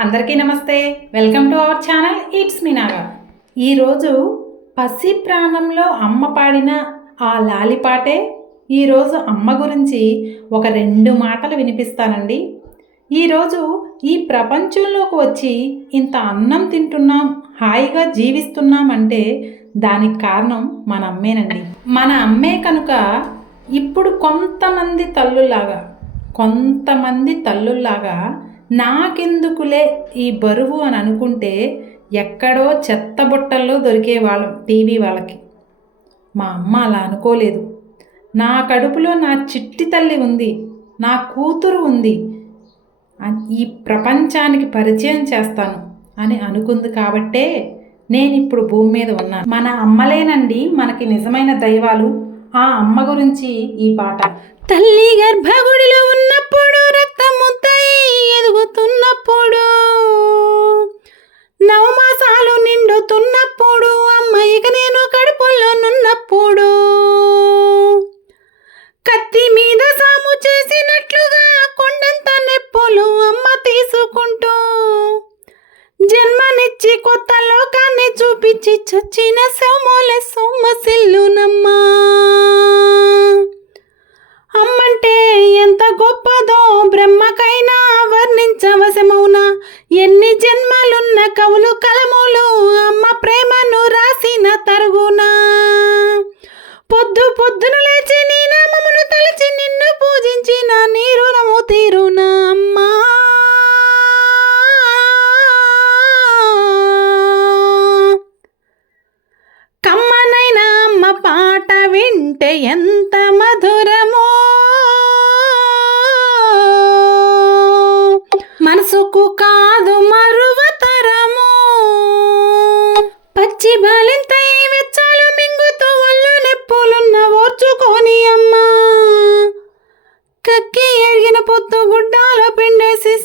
అందరికీ నమస్తే. Welcome to our channel it's మీనాగా. ఈరోజు పసి ప్రాణంలో అమ్మ పాడిన ఆ లాలిపాటే ఈరోజు అమ్మ గురించి ఒక రెండు మాటలు వినిపిస్తానండి. ఈరోజు ఈ ప్రపంచంలోకి వచ్చి ఇంత అన్నం తింటున్నాం హాయిగా జీవిస్తున్నాం అంటే దానికి కారణం మన అమ్మేనండి. మన అమ్మే కనుక ఇప్పుడు కొంతమంది తల్లులాగా కొంతమంది తల్లుల్లాగా నాకెందుకులే ఈ బరువు అని అనుకుంటే ఎక్కడో చెత్త బుట్టల్లో దొరికే వాళ్ళం టీవీ వాళ్ళకి. మా అమ్మ అలా అనుకోలేదు. నా కడుపులో నా చిట్టి తల్లి ఉంది నా కూతురు ఉంది ఈ ప్రపంచానికి పరిచయం చేస్తాను అని అనుకుంది కాబట్టే నేను ఇప్పుడు భూమి మీద ఉన్నాను. మన అమ్మలేనండి మనకి నిజమైన దైవాలు. ఆ అమ్మ గురించి ఈ పాట. తల్లి గర్భగుడిలో ఉన్నప్పుడు రక్తముద్దై నిండుతున్నప్పుడు నవమాసాలు నిండుతున్నప్పుడు అమ్మ ఇక నేను కడుపులో నున్నప్పుడు కత్తి మీద సాము చేసినట్లుగా కొండంత నొప్పులు అమ్మ తీసుకుంటూ జన్మనిచ్చి కొత్త లోకాన్ని చూపించి చచ్చిన సోమోల సొమ్మసిల్లునమ్మా అమ్మంటే ఎంత గొప్పదో బ్రహ్మకైనా వర్ణించవశమౌనా ఎన్ని జన్మలున్న కవులు కలములు అమ్మ ప్రేమను రాసిన తరుగునా? పొద్దు పొద్దున లేచి నీ నామమును తలచి నిన్ను పూజించిన నీ రుణము తీరునా అమ్మా? కమ్మనైనా అమ్మ పాట వింటే ఎంత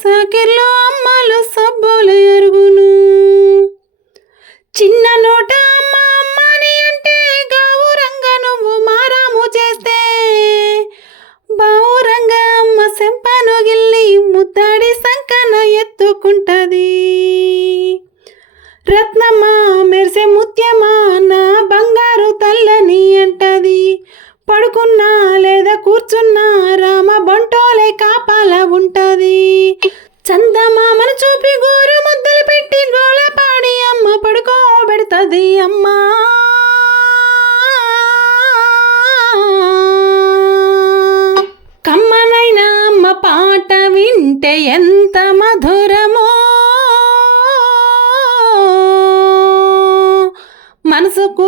సాకిర్లో అమ్మలు సబ్బులు ఎరుగును. చిన్న నోట అమ్మ అమ్మని అంటే గౌరంగా నువ్వు మారాము చేస్తే. బావురంగా అమ్మ సెంపను గిల్లి ముద్దాడి సంకన ఎత్తుకుంటే మనసుకు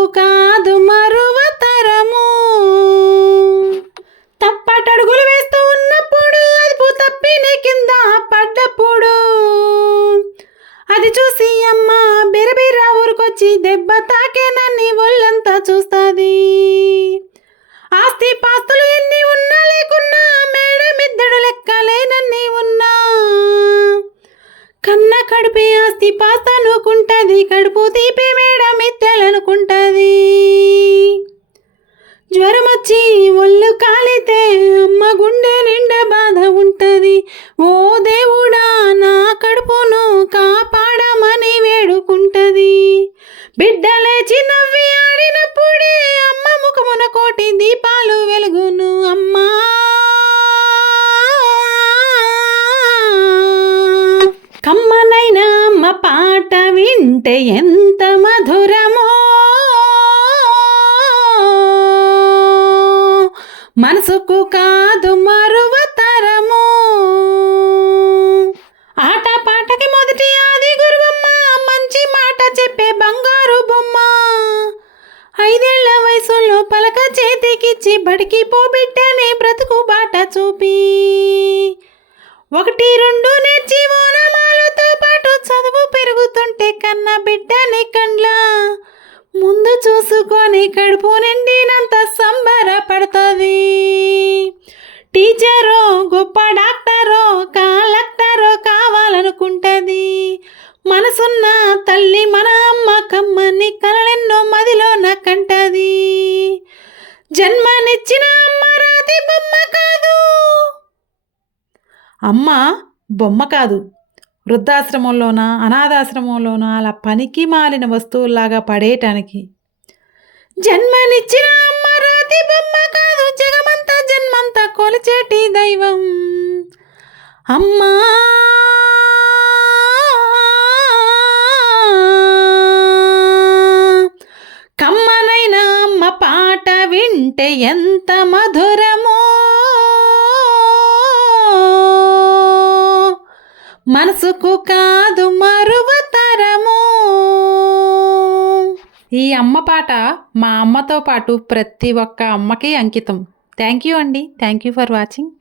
వింటే ఎంత మధురమో. మనసుకు కాదు మరువతరము ఆట పాటకి మొదటి ఆది గురువమ్మ మంచి మాట చెప్పే బంగారు బొమ్మ. ఐదేళ్ళ వయసులో పలక చేతికిచ్చి బడికి పోబిడ్డనే బ్రతుకు బాట చూపి. ఒకటి రెండు నేర్చి ఓనమాలతో కన్న బిడ్డని కండ్ల. ముందు చూసుకొని కడుపు నిండినంత సంబరపడుతుంది. టీచరో గొప్ప డాక్టరో కలెక్టరో కావాలనుకుంటది. మనసున్న తల్లి మన అమ్మ కమ్మని కలలెన్నో మదిలో నాకంటది జన్మనిచ్చిన అమ్మ రాతి బొమ్మ కాదు. అమ్మ బొమ్మ కాదు. వృద్ధాశ్రమంలోనా అనాథాశ్రమంలోనా అలా పనికి మాలిన వస్తువుల్లాగా పడేయటానికి. జన్మనిచ్చిన అమ్మ రాతి బొమ్మ కాదు జగమంతా జన్మంతా కొలిచేటి దైవం. అమ్మా! కమ్మనైన అమ్మ పాట వింటే ఎంత మధురమో. మనసుకు కాదు మరువ తరము. ఈ అమ్మ పాట మా అమ్మతో పాటు ప్రతి ఒక్క అమ్మకి అంకితం. థ్యాంక్ యూ అండి. Thank you for watching